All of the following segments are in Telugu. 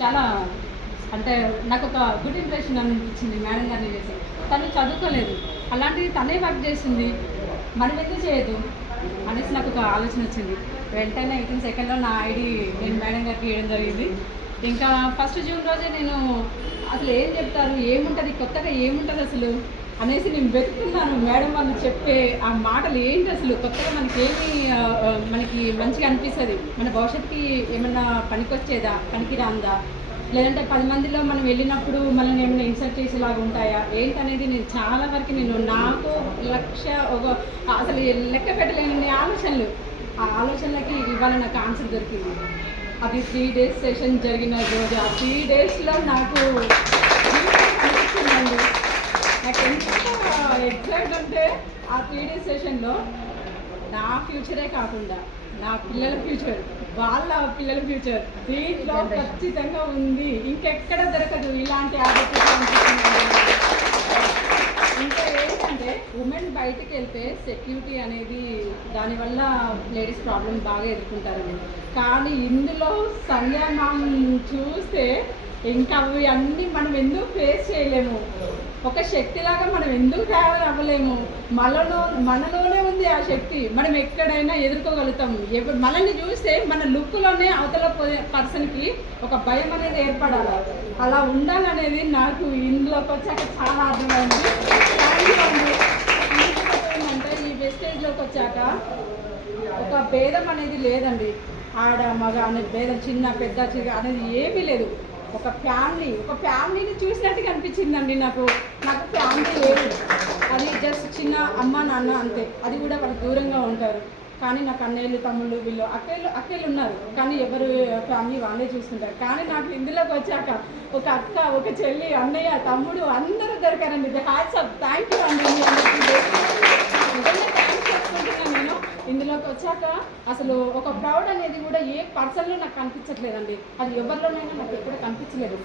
చాలా అంటే నాకు ఒక గుడ్ ఇంప్రెషన్ అనిపించింది మేడం గారిని చేసి. తను చదువుకోలేదు, అలాంటిది తనే వర్క్ చేసింది, మనం ఎందుకు చేయదు అనేసి నాకు ఒక ఆలోచన వచ్చింది. వెంటనే 18 సెకండ్లో నా ఐడి నేను మేడం గారికి ఇవ్వడం జరిగింది. ఇంకా 1 జూన్ రోజే నేను అసలు ఏం చెప్తారు, ఏముంటుంది కొత్తగా, ఏముంటుంది అసలు అనేసి నేను వెతుకున్నాను. మేడం వాళ్ళు చెప్పే ఆ మాటలు ఏంటి, అసలు కొత్తగా మనకి మంచిగా అనిపిస్తుంది, మన భవిష్యత్తుకి ఏమన్నా పనికొచ్చేదా, పనికి రాందా, లేదంటే 10 మందిలో మనం వెళ్ళినప్పుడు మనల్ని ఏమైనా ఇన్సల్ట్ చేసేలాగా ఉంటాయా ఏంటనేది నేను చాలా వరకు నాకు అసలు లెక్క పెట్టలేని ఆలోచనలు, ఆ ఆలోచనలకి ఇవాళ నాకు ఆన్సర్ దొరికింది. అది 3 days సెషన్ జరిగిన రోజు. ఆ 3 daysలో నాకు అనిపించిందండి. నాకు ఎంత ఎగ్జైట్ అంటే ఆ 3 days సెషన్లో నా ఫ్యూచరే కాకుండా నా పిల్లల ఫ్యూచర్, వాళ్ళ పిల్లల ఫ్యూచర్ దీంట్లో ఖచ్చితంగా ఉంది. ఇంకెక్కడ దొరకదు ఇలాంటి ఆపర్చునిటీ. ఇంకా ఏంటంటే ఉమెన్ బయటికి వెళ్తే సెక్యూరిటీ అనేది దానివల్ల లేడీస్ ప్రాబ్లం బాగా ఎదుర్కొంటారండి. కానీ ఇందులో సంధ్యా మ్యామ్ చూస్తే ఇంకా అవి అన్నీ మనం ఎందుకు ఫేస్ చేయలేము, ఒక శక్తిలాగా మనం ఎందుకు తయారు అవ్వలేము, మనలోనే ఉంది ఆ శక్తి. మనం ఎక్కడైనా ఎదుర్కోగలుగుతాం. మనల్ని చూస్తే మన లుక్లోనే అవతల పర్సన్కి ఒక భయం అనేది ఏర్పడాలి. అలా ఉండాలనేది నాకు ఇందులోకి వచ్చాక చాలా అర్థమైంది. ఏంటంటే ఈ వెస్టేజ్లోకి వచ్చాక ఒక భేదం అనేది లేదండి. ఆడ మగ అనే భేదం, చిన్న పెద్ద అనేది ఏమీ లేదు. ఒక ఫ్యామిలీని చూసినట్టుగా అనిపించిందండి నాకు ఫ్యామిలీ లేదు, అది జస్ట్ చిన్న అమ్మ నాన్న అంతే. అది కూడా వాళ్ళు దూరంగా ఉంటారు. కానీ నాకు అన్నయ్యలు తమ్ముళ్ళు వీళ్ళు అక్కలు ఉన్నారు, కానీ ఎవరు ఫ్యామిలీ వాళ్ళే చూసుకుంటారు. కానీ నాకు ఇందులోకి వచ్చాక ఒక అక్క, ఒక చెల్లి, అన్నయ్య, తమ్ముడు అందరూ దొరికారండి. హ్యాట్స్ ఆఫ్, థ్యాంక్ యూ అండి. థ్యాంక్స్ చెప్పుకుంటున్నాను నేను. ఇందులోకి వచ్చాక అసలు ఒక ప్రౌడ్ అనేది కూడా ఏ పర్సన్లో నాకు కనిపించట్లేదండి. అది ఎవరిలోనైనా నాకు ఎక్కడ కనిపించలేదు.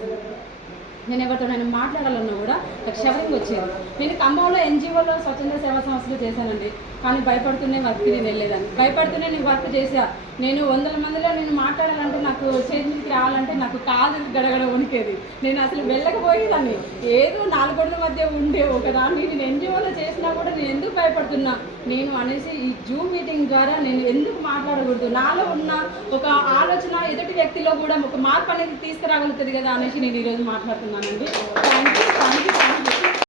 నేను ఎవరితోనైనా మాట్లాడాలన్నా కూడా నాకు షవరింగ్ వచ్చేది. నేను ఖమ్మంలో ఎన్జిఓలో స్వచ్ఛంద సేవా సంస్థలు చేశానండి. కానీ భయపడుతూనే వర్క్కి నేను వెళ్ళేదాన్ని, భయపడుతూనే నేను వర్క్ చేసా. నేను 100 మందిలో నేను మాట్లాడాలంటే, నాకు చేతి మీదకి రావాలంటే నాకు కాదు గడగడ వణికేది. నేను అసలు వెళ్ళకపోయేదాన్ని. ఏదో 4 గోడల మధ్య ఉండే ఒకదాన్ని నేను ఎన్జిఓలో చేసినా కూడా నేను ఎందుకు భయపడుతున్నా నేను అనేసి ఈ జూమ్ మీటింగ్ ద్వారా నేను ఎందుకు మాట్లాడకూడదు, నాలో ఉన్న ఒక ఆలోచన ఎదుటి వ్యక్తిలో కూడా ఒక మార్పు అనేది తీసుకురాగలుగుతుంది కదా అనేసి నేను ఈరోజు మాట్లాడుతున్నానండి. Thank you.